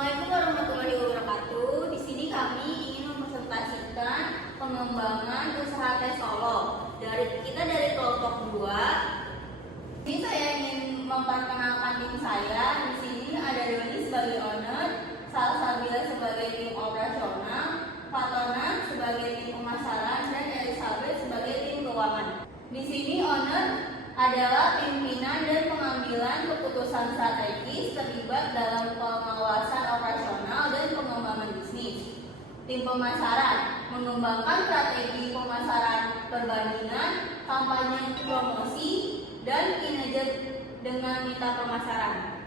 Assalamualaikum warahmatullahi wabarakatuh. Di sini kami ingin mempresentasikan pengembangan usaha teh Solo. Kita dari kelompok 2. Ini saya ingin memperkenalkan tim saya. Di sini ada Doni sebagai owner, Salsabila sebagai tim operasional, Fatona sebagai tim pemasaran, dan Elizabeth sebagai tim keuangan. Di sini owner adalah pimpinan dan pengambilan keputusan strategis terlibat dalam pengawasan operasional dan pengembangan bisnis. Tim pemasaran mengembangkan strategi pemasaran perbandingan, kampanye promosi, dan kinerja dengan mitra pemasaran.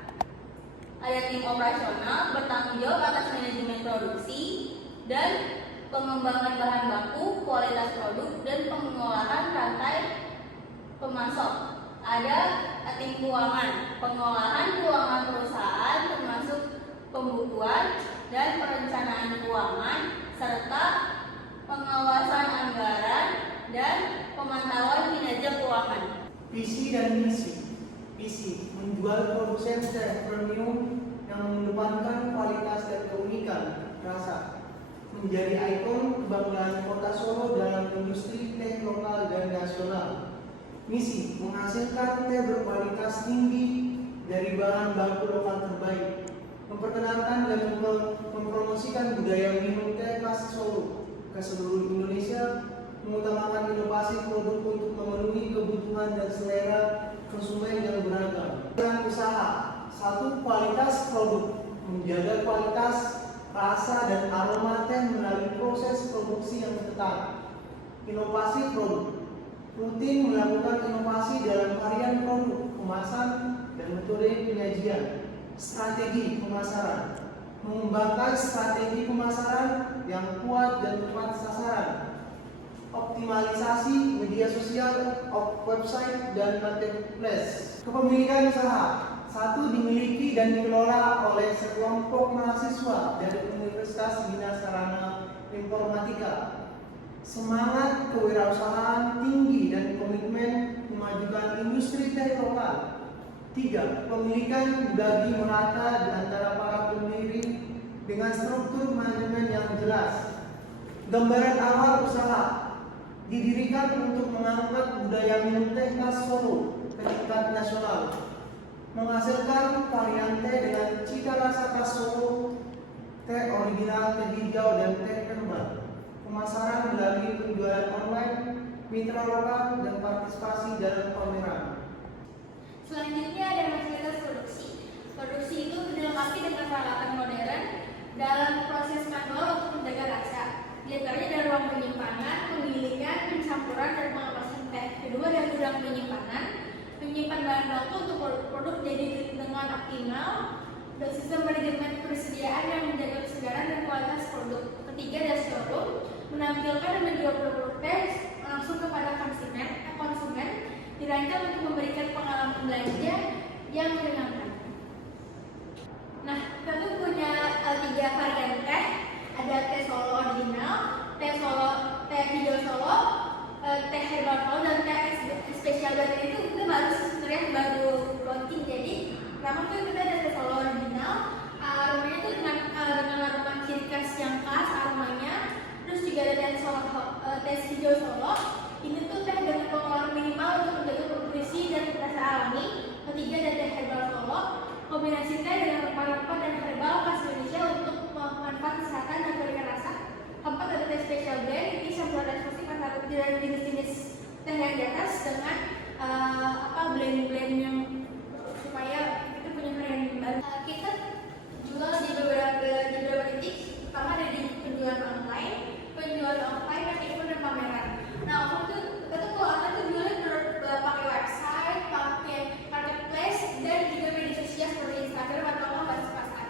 Ada tim operasional bertanggung jawab atas manajemen produksi dan pengembangan bahan baku, kualitas produk, dan pengolahan rantai pemasok. Ada tim keuangan, pengolahan keuangan perusahaan termasuk pembukuan dan perencanaan keuangan serta pengawasan anggaran dan pemantauan kinerja keuangan. Visi dan misi. Visi menjual produsen teh premium yang mengedepankan kualitas dan keunikan rasa, menjadi ikon kebanggaan Kota Solo dalam industri teh lokal dan nasional. Misi menghasilkan teh berkualitas tinggi dari bahan baku lokal terbaik, memperkenalkan dan mempromosikan budaya minum teh khas Solo ke seluruh Indonesia, mengutamakan inovasi produk untuk memenuhi kebutuhan dan selera konsumen yang beragam. Dengan usaha, 1. Kualitas produk, menjaga kualitas, rasa, dan aroma teh melalui proses produksi yang ketat. Inovasi produk, rutin melakukan inovasi dalam varian produk, kemasan, dan metode penyajian. Strategi pemasaran, mengembangkan strategi pemasaran yang kuat dan tepat sasaran. Optimalisasi media sosial, website, dan marketplace. Kepemilikan usaha, 1. Dimiliki dan dikelola oleh sekelompok mahasiswa dari Universitas Bina Sarana Informatika. Semangat kewirausahaan tinggi dan komitmen memajukan industri teh lokal. 3. Pemilikan bagi merata di antara para pendiri dengan struktur manajemen yang jelas. Gambaran awal usaha didirikan untuk mengangkat budaya minum teh khas Solo ke tingkat nasional, menghasilkan varian teh dengan cita rasa khas Solo, teh original, teh hijau, dan teh herbal. Pemasaran melalui penjualan online, mitra lokal, dan partisipasi dalam pameran. Selanjutnya ada fasilitas produksi. Produksi itu dilengkapi dengan peralatan modern dalam proses manual untuk menjaga rasa. Di antaranya ada ruang penyimpanan, pemilikan, pencampuran, dan pengawasan teh. Kedua ada gudang penyimpanan, menyimpan bahan baku untuk produk jadi dengan optimal, dan sistem manajemen persediaan yang menjaga kesegaran dan kualitas produk. Ketiga ada showroom, menampilkan dan menjual produk teh langsung kepada konsumen, dirancang untuk memberikan pengalaman belanja yang menyenangkan. Nah, kita tuh punya 3 varian teh. Ada teh Solo original, teh hijau Solo, teh herbal Solo, dan teh spesial. Dan itu kita baru launching. Jadi pertama tuh kita ada teh Solo original. Aromanya tuh dengan aroma ciri khas yang khas aromanya. Terus juga ada teh hijau Solo. Ini tuh teh dengan pengolahan minimal untuk menjaga nutrisi dan rasa alami. Ketiga ada teh herbal Solo, kombinasi teh dengan rempah-rempah dan herbal khas Indonesia untuk manfaat kesehatan dan memberikan rasa. Keempat ada teh special blend, ini campuran eksklusif antara jenis-jenis teh yang di atas dengan blend-blend yang supaya kita punya varian baru. Kita jual di beberapa titik. Pertama ada di penjualan online, dan pameran. Nah, kita tuh kalau online tuh jualnya pakai website, pakai marketplace, dan juga media sosial seperti Instagram atau pasar.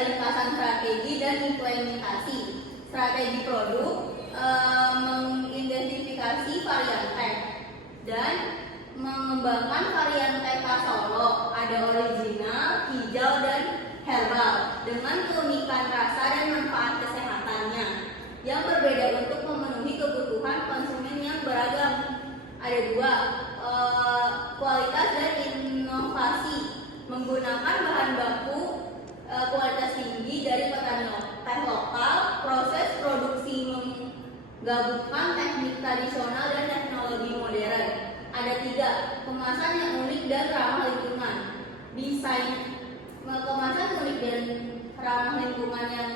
ringkasan strategi dan implementasi. Strategi produk mengidentifikasi varian tag dan mengembangkan varian TK Solo, ada original, hijau, dan herbal dengan keunikan rasa dan manfaat kesehatannya yang berbeda untuk memenuhi kebutuhan konsumen yang beragam. Ada dua, kualitas dan inovasi, menggunakan bahan baku kualitas tinggi dari petani teh lokal, proses produksi menggabungkan teknik tradisional dan teknologi modern. Ada tiga, kemasan yang unik dan ramah lingkungan, desain kemasan unik dan ramah lingkungan yang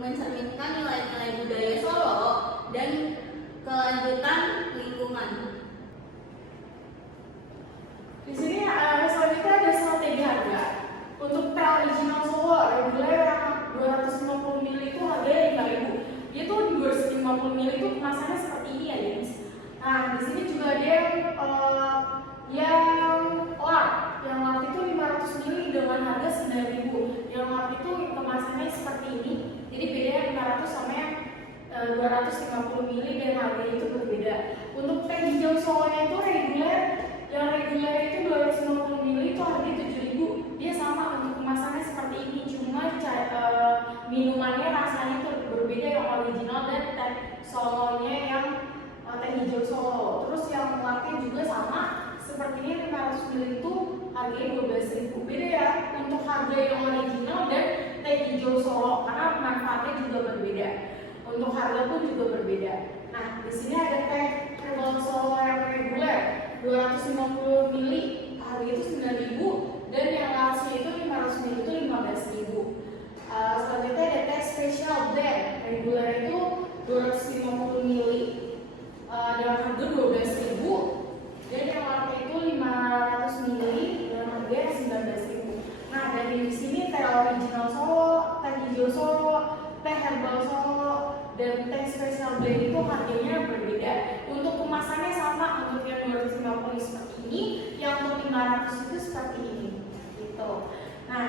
mencerminkan nilai-nilai budaya Solo dan kelanjutan lingkungan. Di sini selanjutnya ada strategi harga. Untuk teh original Solo reguler yang 250 ml itu harganya 5.000. Itu 250 ml itu kemasannya seperti ini ya, guys. Nah, di sini juga ada yang lart itu 500 ml dengan harga 9.000. Yang lart itu kemasannya seperti ini. Jadi bedanya 500 sama yang 250 ml dan harganya itu berbeda. Untuk teh hijau Solonya itu reguler, yang reguler itu 250 ml itu harganya 7.000. Dia sama untuk kemasannya seperti ini, cuma minumannya rasanya itu berbeda, yang original dan teh Solonya yang teh hijau Solo. Terus yang latte juga sama seperti ini, 500 ml itu harganya 12.000. Beda ya untuk harga yang original dan teh hijau Solo karena manfaatnya juga berbeda. Untuk harga pun juga berbeda. Nah, di sini ada teh herbal Solo yang reguler 250 ml harga itu 9.000 dan yang langsung itu 500 ml itu 15.000. Selanjutnya ada teh special blend reguler itu 250 ml dengan harga 12.000 dan yang latte itu 500 ml dengan harga 19.000. Nah, dari sini teh original Solo, teh hijau Solo, teh herbal Solo, dan teh special blend itu harganya berbeda. Untuk kemasannya sama, untuk yang 250 seperti ini, yang untuk 500 itu seperti ini, gitu. Nah,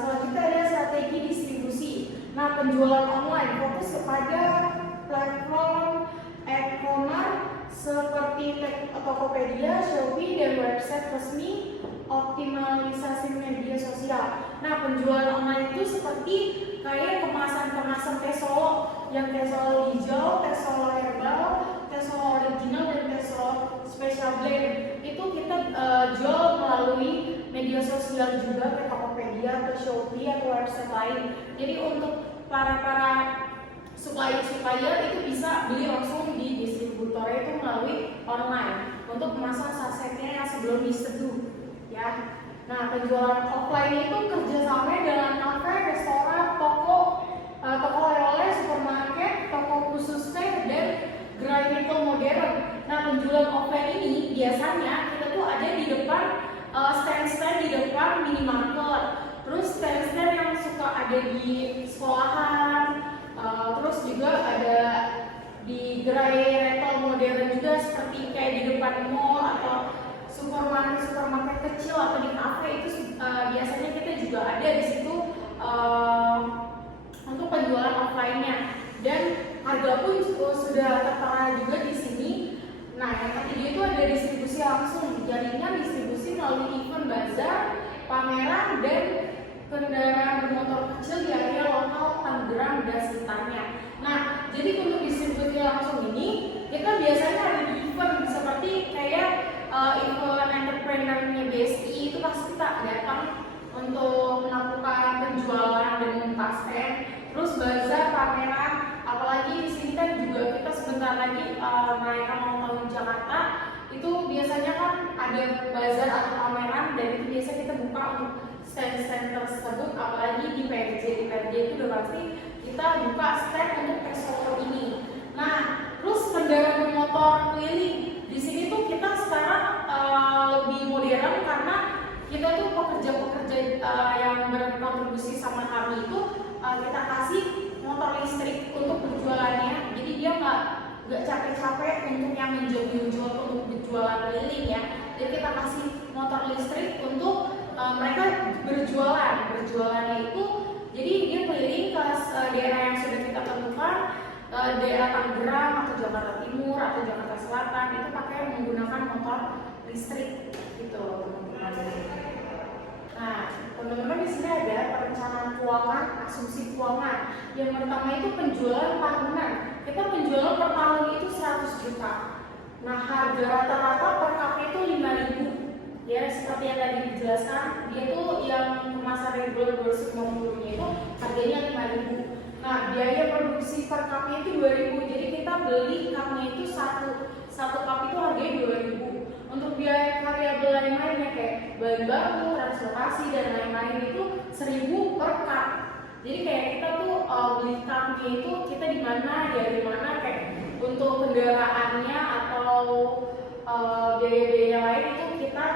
selanjutnya ada strategi distribusi. Nah, penjualan online fokus kepada platform e-commerce seperti Tokopedia, Shopee, dan website resmi, optimalisasi media sosial. Nah, penjualan online itu seperti kayak kemasan-kemasan teh Solo, yang teh Solo hijau, teh Solo herbal, teh Solo original, dan teh Solo special blend. Itu kita jual melalui media sosial juga ke Tokopedia, ke Shopee, atau website lain. Jadi untuk para supplier itu bisa beli langsung di distributornya itu melalui online untuk kemasan sasetnya yang sebelum diseduh, ya. Nah, penjualan offline itu kerjasamanya dengan kafe, restoran, toko oleh-oleh, supermarket, toko khusus teh, dan gerai retail modern. Nah, penjualan offline ini biasanya kita tuh ada di depan stand-stand di depan minimarket, terus stand-stand yang suka ada di sekolahan, terus juga ada di gerai retail modern juga seperti kayak di depan mall atau supermarket kecil atau di kafe itu biasanya kita juga ada di situ untuk penjualan offline-nya, dan harga pun sudah tertera juga di sini. Nah, yang ketiga itu ada distribusi langsung, jaringan distribusi melalui event bazar, pameran, dan kendaraan bermotor kecil di area lokal Tangerang dan sekitarnya. Nah, jadi untuk distribusi langsung ini kita biasanya ada di event seperti kayak event entrepreneurnya BSI, itu pasti kita datang untuk melakukan penjualan dan membuka stand. Terus bazar, pameran, apalagi di sini kan juga kita sebentar lagi merayakan ulang tahun Jakarta. Itu biasanya kan ada bazar atau pameran, dan itu biasa kita buka untuk stand-stand tersebut, apalagi di PRJ itu udah pasti kita buka stand untuk teh Solo ini. Nah, terus kendaraan bermotor keliling di sini tuh kita sekarang lebih modern karena kita tuh pekerja-pekerja yang berkontribusi sama kami itu kita kasih motor listrik untuk berjualannya. Jadi dia nggak capek-capek untuk yang menjual untuk berjualan keliling ya. Jadi kita kasih motor listrik untuk mereka berjualannya itu. Jadi dia keliling ke daerah yang sudah kita tentukan, daerah Tangerang atau Jakarta Timur atau Jakarta Selatan, itu pakai menggunakan motor listrik gitu teman-teman. Nah, teman-teman di sini ada perencanaan keuangan, asumsi keuangan. Yang pertama itu penjualan tahunan. Kita penjualan per tahun itu 100 juta. Nah, harga rata-rata per kapnya itu 5.000. Ya, seperti yang tadi dijelaskan, dia tuh yang kemasan reguler 250-nya itu harganya 5.000. Nah, biaya produksi per kapnya itu 2.000. Jadi kita beli kapnya itu satu kap itu harganya 2.000. Untuk biaya variabel lain-lainnya kayak bahan baku, transportasi dan lain-lain itu 1.000 per kap. Jadi kayak kita tuh beli kapnya itu kita di mana, dari mana, kayak untuk kendaraannya atau biaya-biaya lain itu kita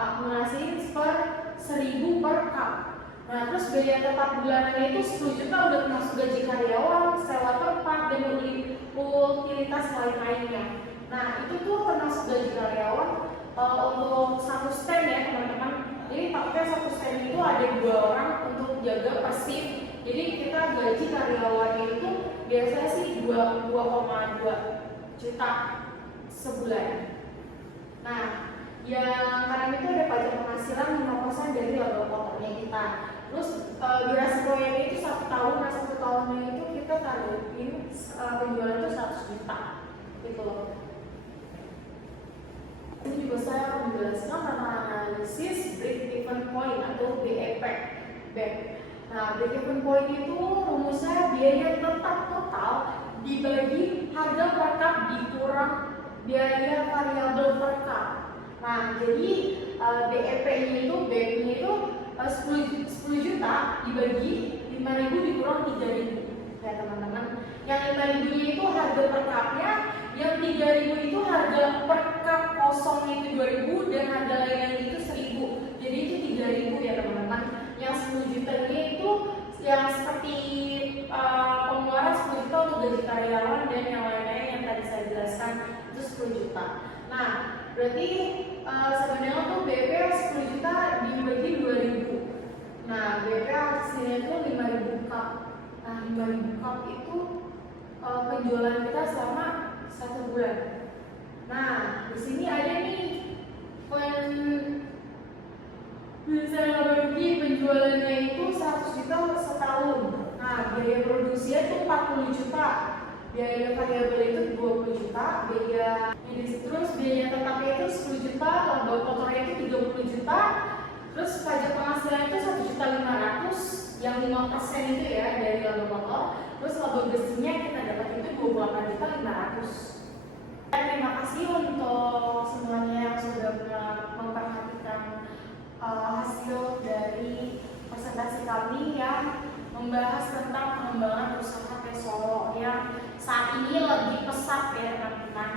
akumulasiin per 1.000 per kap. Nah, terus biaya tetap bulanannya itu 10 juta udah termasuk gaji karyawan, sewa tempat, dan utilitas lain-lainnya. Nah, itu tuh termasuk gaji karyawan untuk satu stand ya teman-teman. Jadi pakai satu stand itu ada 2 orang untuk jaga per shift. Jadi kita gaji karyawannya itu biasanya sih 2,2 juta sebulan. Nah, yang kanan itu ada pajak penghasilan 5% dari laba kotornya kita. Terus durasi proyeknya itu 1 tahun. Nah, 1 tahunnya itu kita targetin penjualan itu 100 juta gitu. Ini juga saya akan menjelaskan tentang analisis break-even point atau BEP. Nah, break-even point itu rumusnya biaya tetap total dibagi harga per kap dikurang biaya variabel per kap. Nah, jadi BEP-nya itu 10 juta dibagi 5.000 dikurang 3.000 ya teman-teman. Yang 5.000-nya itu harga per kapnya, yang 3.000 itu harga per kap kosongnya itu 2.000 dan harga lainnya itu 1.000. Jadi itu 3.000 ya teman-teman. Yang 10 juta ini itu yang seperti pengeluaran 10 juta untuk gaji karyawan dan yang lain-lain yang tadi saya jelaskan itu 10 juta. Nah, berarti sebenarnya tuh BEP 10 juta dibagi 2.000. Nah, BEP hasilnya itu 5.000 kap. Nah, 5.000 kap itu penjualan kita selama 1 bulan. Nah, di sini ada nih bisa rugi penjualannya itu 100 juta setahun. Nah, biaya produksinya itu 40 juta. Biaya variabel itu 20 juta, terus biaya tetapnya itu 10 juta, laba kotornya itu 30 juta, terus pajak penghasilan itu 1.500.000 yang 5% itu ya dari laba kotor, terus laba bersihnya kita dapat itu 28.500.000. Terima kasih untuk semuanya yang sudah memperhatikan hasil dari presentasi kami yang membahas tentang pengembangan usaha teh Solo yang saat ini lagi pesat ya teman-teman.